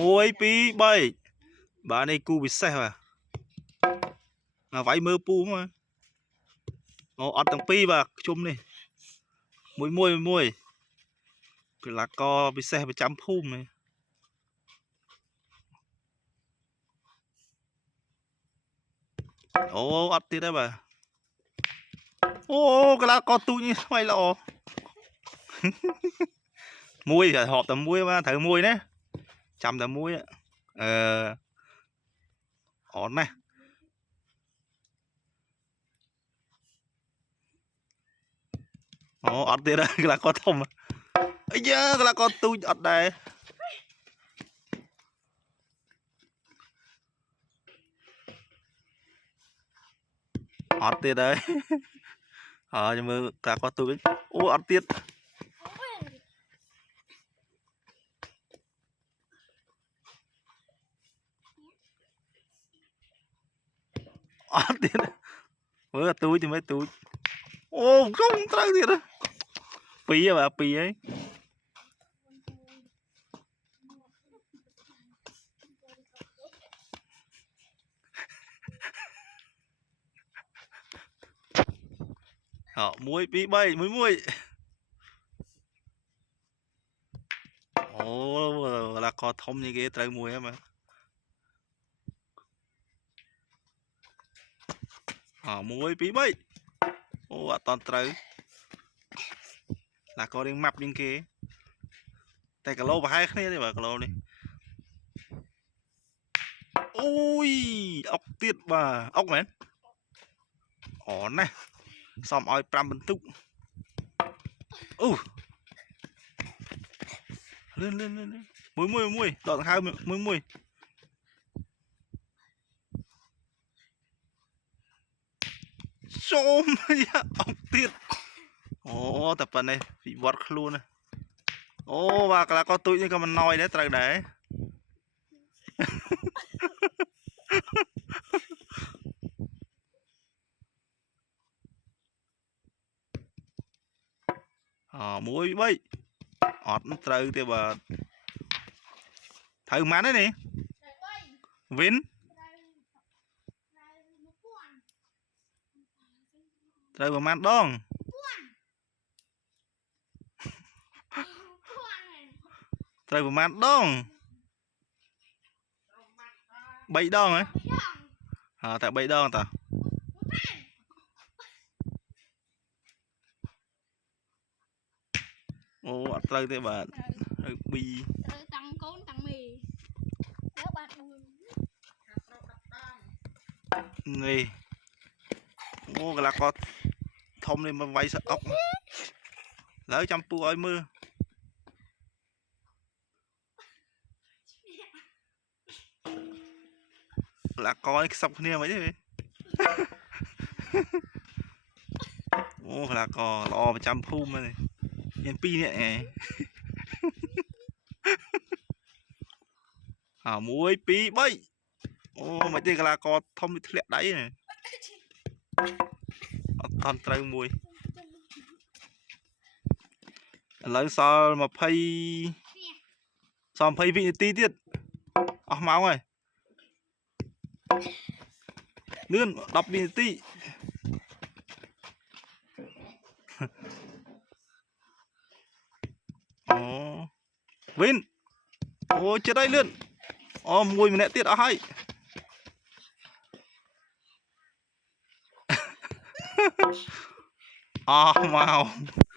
មួយពីរបីបាទនេះគូពិសេសបាទវាយមើលពូមកអត់ទាំងពីរបាទជុំនេះមួយកីឡាករពិសេសប្រចាំភូមិអូអត់ទៀតទេបាទអូកីឡាករទូចនេះស្វ័យល្អមួយហប់តែមួយបាទត្រូវមួយណាចាំតែមួយអត់ណាអូអត់ទៀតទេកីឡាករធំអាយ៉ាកីឡាករទូចអត់ដែរអត់ទៀតហើយចាំមើលកីឡាករទូចអូអត់ទៀតអត់ទៀតមើលទូចទៅមើលទូចអូខ្ញុំត្រូវទៀតពីរបាទពីរហើយមួយពីរបីមួយអូកីឡាករធំនេះគេត្រូវមួយហ្នឹងបាទមួយពីរបីអូអត់តន់ត្រូវកីឡាកររៀងម៉ាប់ជាងគេតែគីឡូប្រហែលគ្នាទេបាទគីឡូនេះអូយអុកទៀតបាទអុកមែនអូណាសមឲ្យ5បន្ទុកអូលឿនមួយដកដង្ហើមមួយសូមអុកទៀតអូតែប៉ុណ្ណេះវិវត្តខ្លួនណាអូបាទកីឡាករទូចនេះក៏មិនណយដែរត្រូវដែរមួយបីអត់ត្រូវទេបាទត្រូវប៉ុន្មានទេនេះវិនត្រូវប្រហែលដងត្រូវប្រហែលដង3ដងហ៎តែ3ដងតាអូអត់ត្រូវទេបាទត្រូវ2ត្រូវតាំងកូនតាំងមេแล้วបាទនេះអូកីឡាករធំនេះមកវាយសអុកឡើយចាំពូឲ្យមើលកីឡាករនេះខ្សឹបគ្នាមិនទេអូកីឡាករល្អប្រចាំភូមិហ្នឹងមាន2នាក់មួយពីរបីអូមិនទេកីឡាករធំវាធ្លាក់ដៃអត់តាន់ត្រូវមួយឥឡូវសល់20វិនាទីទៀតអស់ម៉ោងហើយលឿន10វិនាទីអូវិនអូចិត្តហើយលឿនអូមួយម្នាក់ទៀតអស់ហើយអស់ម៉ោង